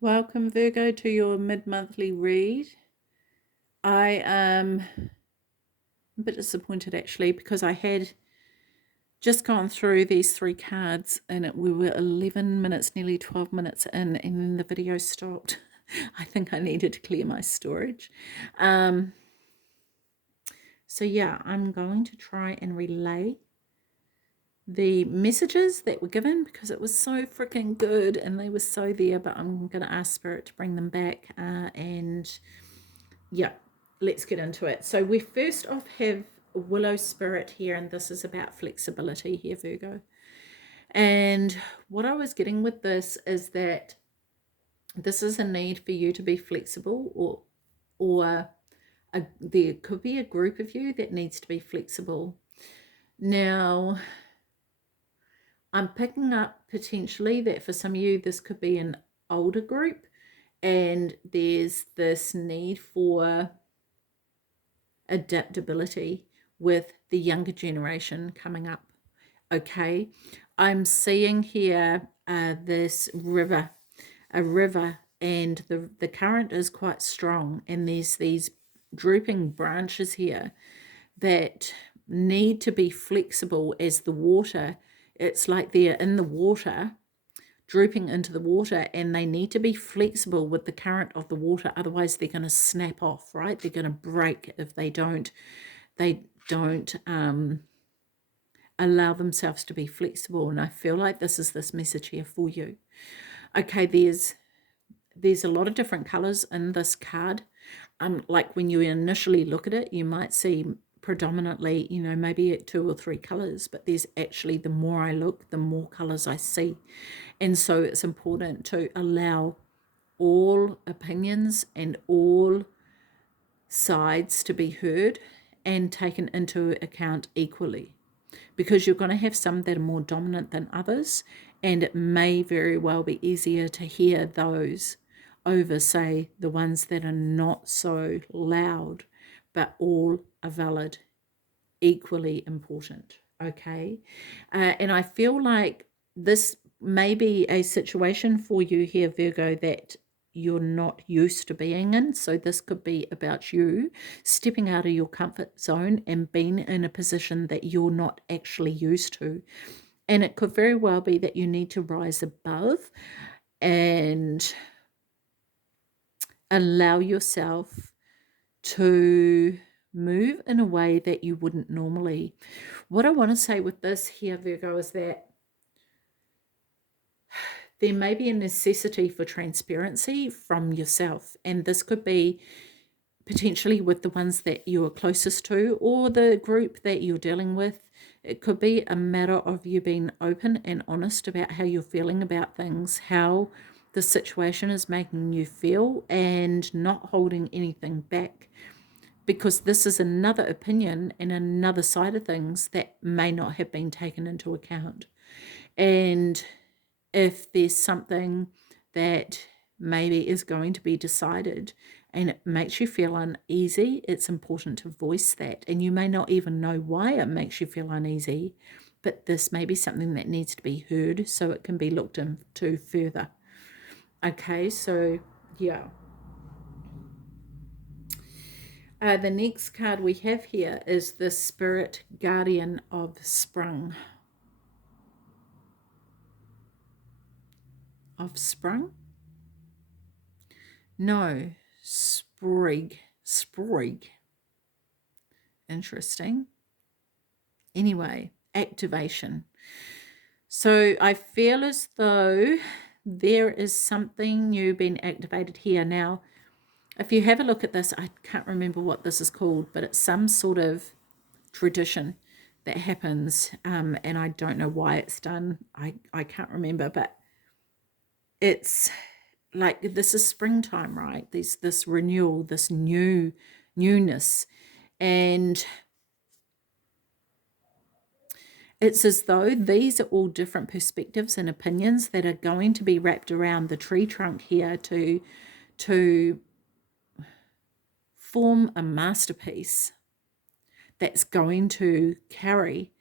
Welcome, Virgo, to your mid-monthly read. I am a bit disappointed, actually, because I had just gone through these three cards and we were 11 minutes, nearly 12 minutes in, and then the video stopped. I think I needed to clear my storage. So yeah, I'm going to try and relay the messages that were given because it was so freaking good and they were so there, but I'm going to ask Spirit to bring them back and yeah, let's get into it. So we first off have Willow Spirit here, and this is about flexibility here, Virgo. And what I was getting with this is that this is a need for you to be flexible, or there could be a group of you that needs to be flexible. Now, I'm picking up potentially that for some of you, this could be an older group, and there's this need for adaptability with the younger generation coming up. Okay, I'm seeing here this river, a river, and the current is quite strong, and there's these drooping branches here that need to be flexible as the water. It's like they're in the water, drooping into the water, and they need to be flexible with the current of the water, otherwise they're going to snap off, right? They're going to break if they don't allow themselves to be flexible. And I feel like this is this message here for you. Okay, there's a lot of different colors in this card. Like when you initially look at it, you might see predominantly, maybe 2 or 3 colors, but there's actually, the more I look, the more colors I see. And so it's important to allow all opinions and all sides to be heard and taken into account equally, because you're going to have some that are more dominant than others, and it may very well be easier to hear those over, say, the ones that are not so loud, but all are valid, equally important. Okay, and I feel like this may be a situation for you here, Virgo, that you're not used to being in. So this could be about you stepping out of your comfort zone and being in a position that you're not actually used to. And it could very well be that you need to rise above and allow yourself to move in a way that you wouldn't normally. What I want to say with this here, Virgo, is that there may be a necessity for transparency from yourself, and this could be potentially with the ones that you are closest to or the group that you're dealing with. It could be a matter of you being open and honest about how you're feeling about things, how the situation is making you feel, and not holding anything back, because this is another opinion and another side of things that may not have been taken into account. And if there's something that maybe is going to be decided and it makes you feel uneasy, it's important to voice that. And you may not even know why it makes you feel uneasy, but this may be something that needs to be heard so it can be looked into further. Okay, so yeah. The next card we have here is the Spirit Guardian of Sprung. Of Sprung? No, Sprig. Sprig. Interesting. Anyway, activation. So I feel as though there is something new being activated here. Now, if you have a look at this, I can't remember what this is called, but it's some sort of tradition that happens, and I don't know why it's done. I can't remember, but it's like, this is springtime, right? This renewal, this newness, and it's as though these are all different perspectives and opinions that are going to be wrapped around the tree trunk here to form a masterpiece that's going to carry.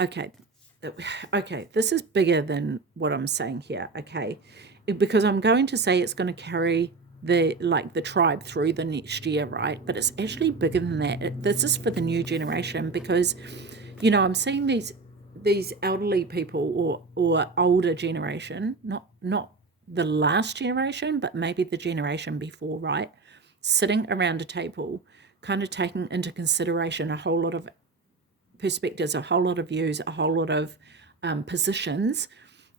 Okay, okay, this is bigger than what I'm saying here, okay? Because I'm going to say it's going to carry the tribe through the next year, right? But it's actually bigger than that. This is for the new generation because, I'm seeing these elderly people or older generation, not the last generation, but maybe the generation before, right? Sitting around a table, kind of taking into consideration a whole lot of perspectives, a whole lot of views, a whole lot of positions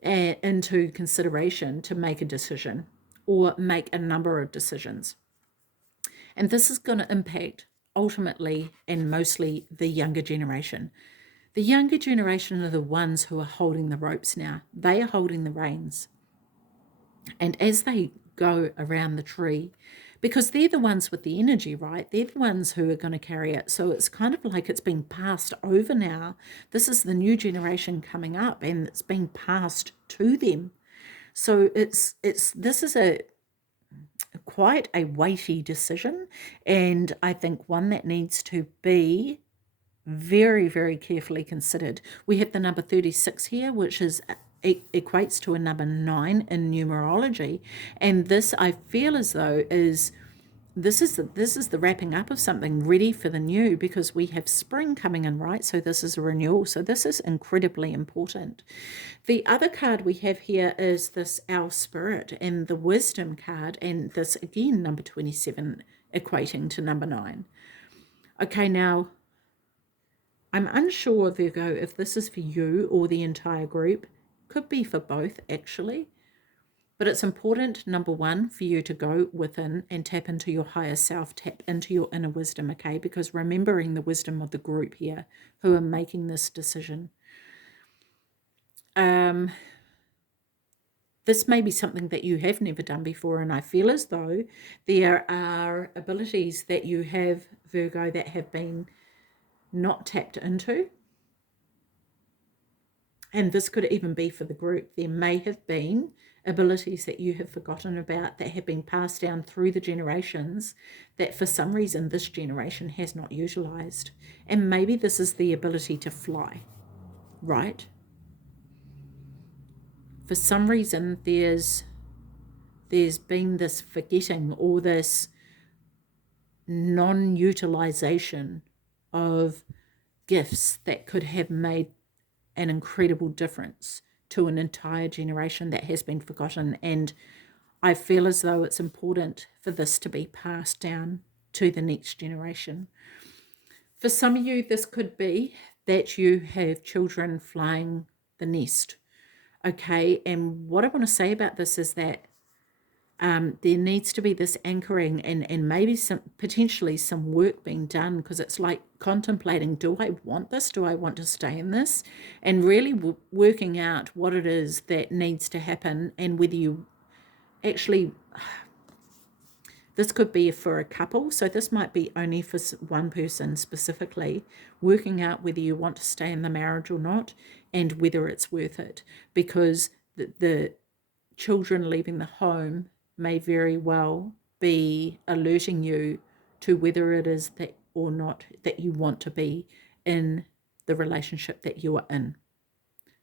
into consideration to make a decision or make a number of decisions. And this is going to impact ultimately and mostly the younger generation. The younger generation are the ones who are holding the ropes now. They are holding the reins. And as they go around the tree, because they're the ones with the energy, right? They're the ones who are going to carry it. So it's kind of like it's being passed over now. This is the new generation coming up and it's being passed to them. So this is a quite a weighty decision, and I think one that needs to be very, very carefully considered. We have the number 36 here, which is equates to a number 9 in numerology, and this I feel as though this is the wrapping up of something ready for the new, because we have spring coming in, right? So this is a renewal. So this is incredibly important. The other card we have here is this Our Spirit and the Wisdom card, and this again number 27 equating to number 9. Okay, now I'm unsure, Virgo, if this is for you or the entire group. Could be for both, actually. But it's important, number one, for you to go within and tap into your higher self, tap into your inner wisdom, okay? Because remembering the wisdom of the group here who are making this decision. This may be something that you have never done before, and I feel as though there are abilities that you have, Virgo, that have been not tapped into. And this could even be for the group. There may have been abilities that you have forgotten about that have been passed down through the generations that for some reason this generation has not utilized. And maybe this is the ability to fly, right? For some reason there's been this forgetting or this non-utilization of gifts that could have made an incredible difference to an entire generation that has been forgotten. And I feel as though it's important for this to be passed down to the next generation. For some of you, this could be that you have children flying the nest. Okay, and what I want to say about this is that there needs to be this anchoring and maybe potentially some work being done, because it's like contemplating, do I want this? Do I want to stay in this? And really working out what it is that needs to happen, and whether you actually, this could be for a couple, so this might be only for one person specifically, working out whether you want to stay in the marriage or not, and whether it's worth it, because the children leaving the home may very well be alerting you to whether it is that or not that you want to be in the relationship that you are in.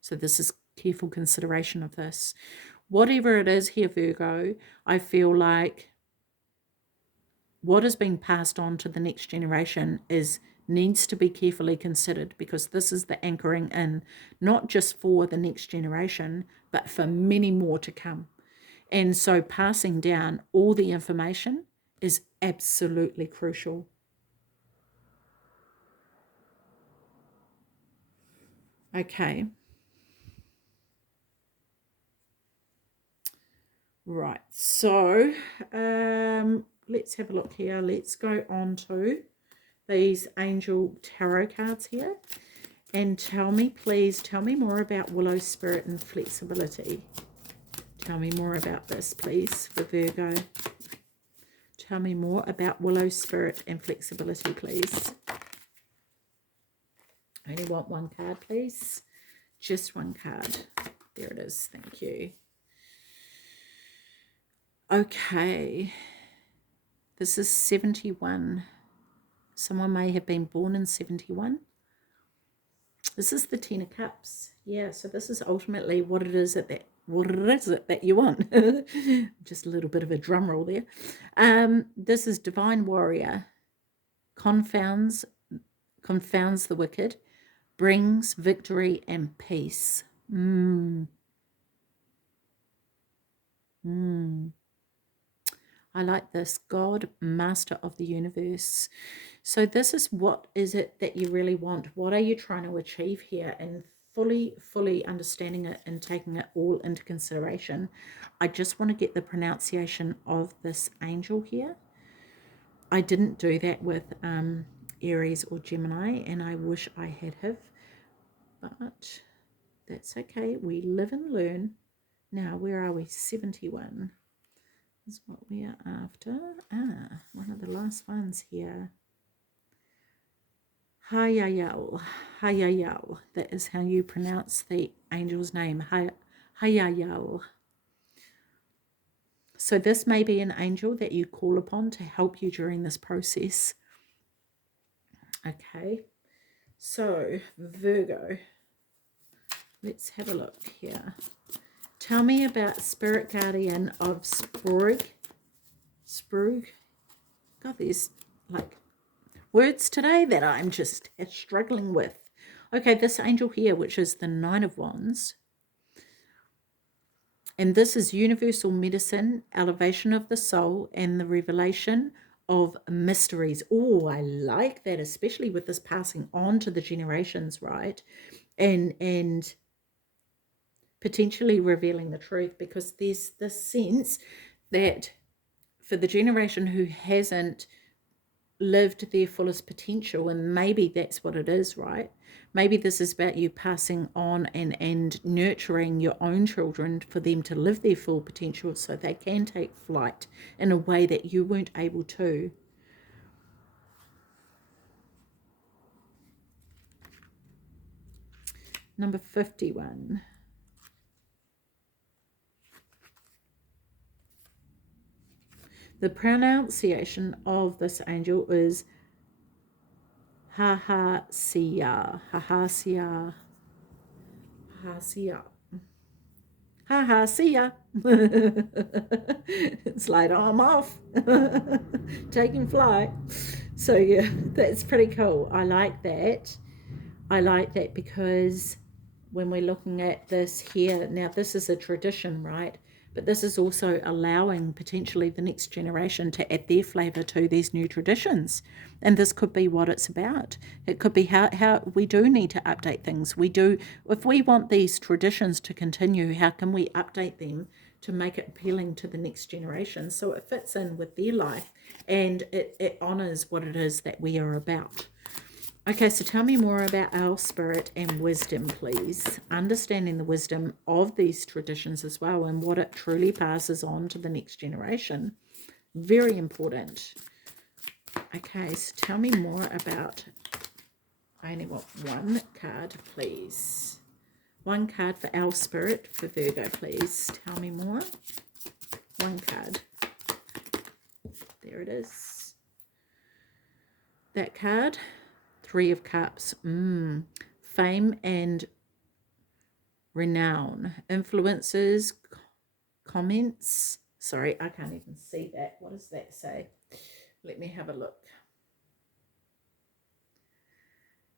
So this is careful consideration of this. Whatever it is here, Virgo, I feel like what is being passed on to the next generation needs to be carefully considered, because this is the anchoring in, not just for the next generation, but for many more to come. And so passing down all the information is absolutely crucial. Okay. Right. So let's have a look here. Let's go on to these angel tarot cards here. And please tell me more about Willow Spirit and flexibility. Tell me more about this, please, for Virgo. Tell me more about Willow Spirit and flexibility, please. I only want one card, please. Just one card. There it is. Thank you. Okay. This is 71. Someone may have been born in 71. This is the Ten of Cups. Yeah, so this is ultimately what it is that you want. Just a little bit of a drum roll there. This is Divine Warrior. Confounds the wicked, brings victory and peace. I like this. God, master of the universe. So this is, what is it that you really want? What are you trying to achieve here? And fully understanding it and taking it all into consideration. I just want to get the pronunciation of this angel here. I didn't do that with Aries or Gemini, and I wish I had have, but that's okay. We live and learn. Now, where are we? 71 is what we are after. One of the last ones here. Hayayal. Hayayal. That is how you pronounce the angel's name. Hayayal. So this may be an angel that you call upon to help you during this process. Okay. So, Virgo. Let's have a look here. Tell me about Spirit Guardian of Sprug. God, there's like words today that I'm just struggling with. Okay, this angel here, which is the Nine of Wands. And this is universal medicine, elevation of the soul, and the revelation of mysteries. Oh, I like that, especially with this passing on to the generations, right? And potentially revealing the truth, because there's this sense that for the generation who hasn't lived their fullest potential, and maybe that's what it is, right? Maybe this is about you passing on and nurturing your own children for them to live their full potential so they can take flight in a way that you weren't able to. Number 51. The pronunciation of this angel is Ha-ha-sia. Ha-ha-sia. Ha-ha-sia. Ha-ha, see ya. It's like, oh, I'm off. Taking flight. So, yeah, that's pretty cool. I like that. I like that because when we're looking at this here, now this is a tradition, right? But this is also allowing potentially the next generation to add their flavour to these new traditions. And this could be what it's about. It could be how we do need to update things. We do, if we want these traditions to continue, how can we update them to make it appealing to the next generation so it fits in with their life and it honours what it is that we are about. Okay, so tell me more about our spirit and wisdom, please. Understanding the wisdom of these traditions as well and what it truly passes on to the next generation. Very important. Okay, so tell me more about, I only want one card, please. One card for our spirit for Virgo, please. Tell me more. One card. There it is. That card. Three of Cups. Fame and renown. Influences, comments. Sorry, I can't even see that. What does that say? Let me have a look.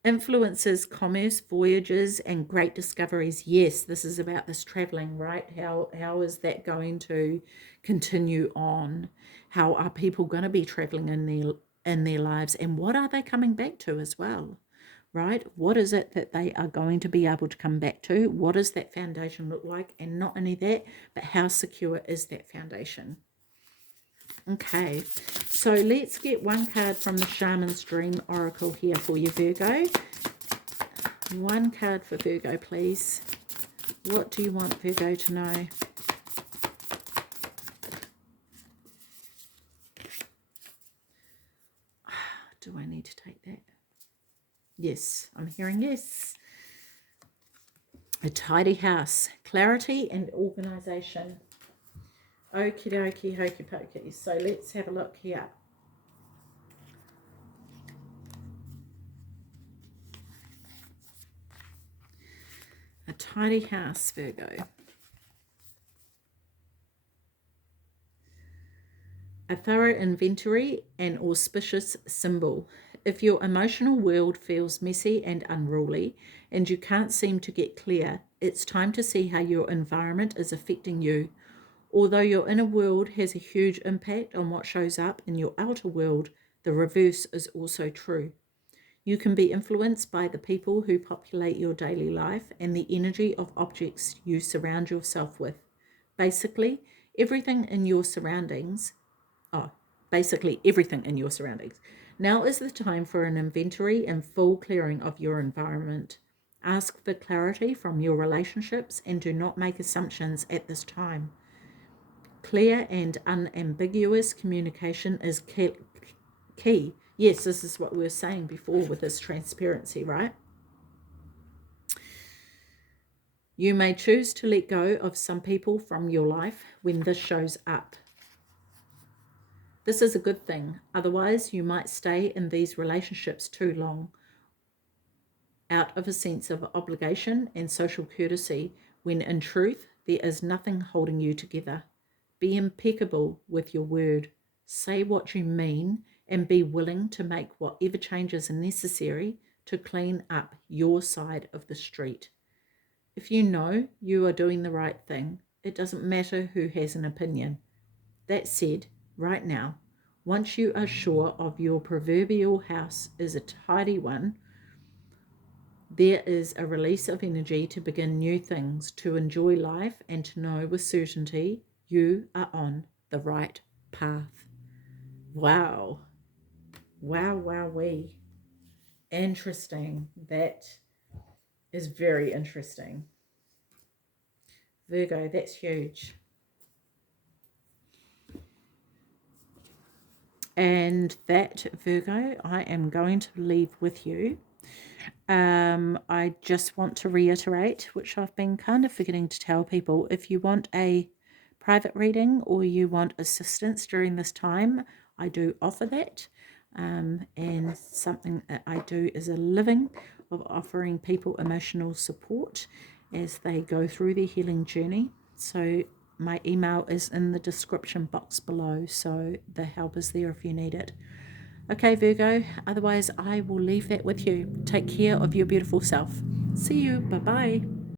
Influences, commerce, voyages, and great discoveries. Yes, this is about this traveling, right? How is that going to continue on? How are people going to be traveling in their lives, and what are they coming back to as well, right? What is it that they are going to be able to come back to? What does that foundation look like? And not only that, but how secure is that foundation? Okay, so let's get one card from the Shaman's Dream Oracle here for you, Virgo. One card for Virgo, please. What do you want Virgo to know? Do I need to take that? Yes, I'm hearing yes. A tidy house, clarity and organisation. Okie dokie, hokey pokey. So let's have a look here. tidy house, Virgo. A thorough inventory, an auspicious symbol. If your emotional world feels messy and unruly and you can't seem to get clear, it's time to see how your environment is affecting you. Although your inner world has a huge impact on what shows up in your outer world, the reverse is also true. You can be influenced by the people who populate your daily life and the energy of objects you surround yourself with. Basically, everything in your surroundings Oh, basically everything in your surroundings. Now is the time for an inventory and full clearing of your environment. Ask for clarity from your relationships and do not make assumptions at this time. Clear and unambiguous communication is key. Yes, this is what we were saying before with this transparency, right? You may choose to let go of some people from your life when this shows up. This is a good thing. Otherwise, you might stay in these relationships too long out of a sense of obligation and social courtesy, when in truth, there is nothing holding you together. Be impeccable with your word. Say what you mean and be willing to make whatever changes are necessary to clean up your side of the street. If you know you are doing the right thing, it doesn't matter who has an opinion. That said, right now, once you are sure of your proverbial house is a tidy one, there is a release of energy to begin new things, to enjoy life, and to know with certainty you are on the right path. Wow. Wow, wow, wee. Interesting. That is very interesting. Virgo, that's huge. And that, Virgo, I am going to leave with you. I just want to reiterate, which I've been kind of forgetting to tell people, if you want a private reading or you want assistance during this time, I do offer that. And something that I do is a living of offering people emotional support as they go through their healing journey. So my email is in the description box below, so the help is there if you need it. Okay, Virgo, otherwise I will leave that with you. Take care of your beautiful self. See you. Bye-bye.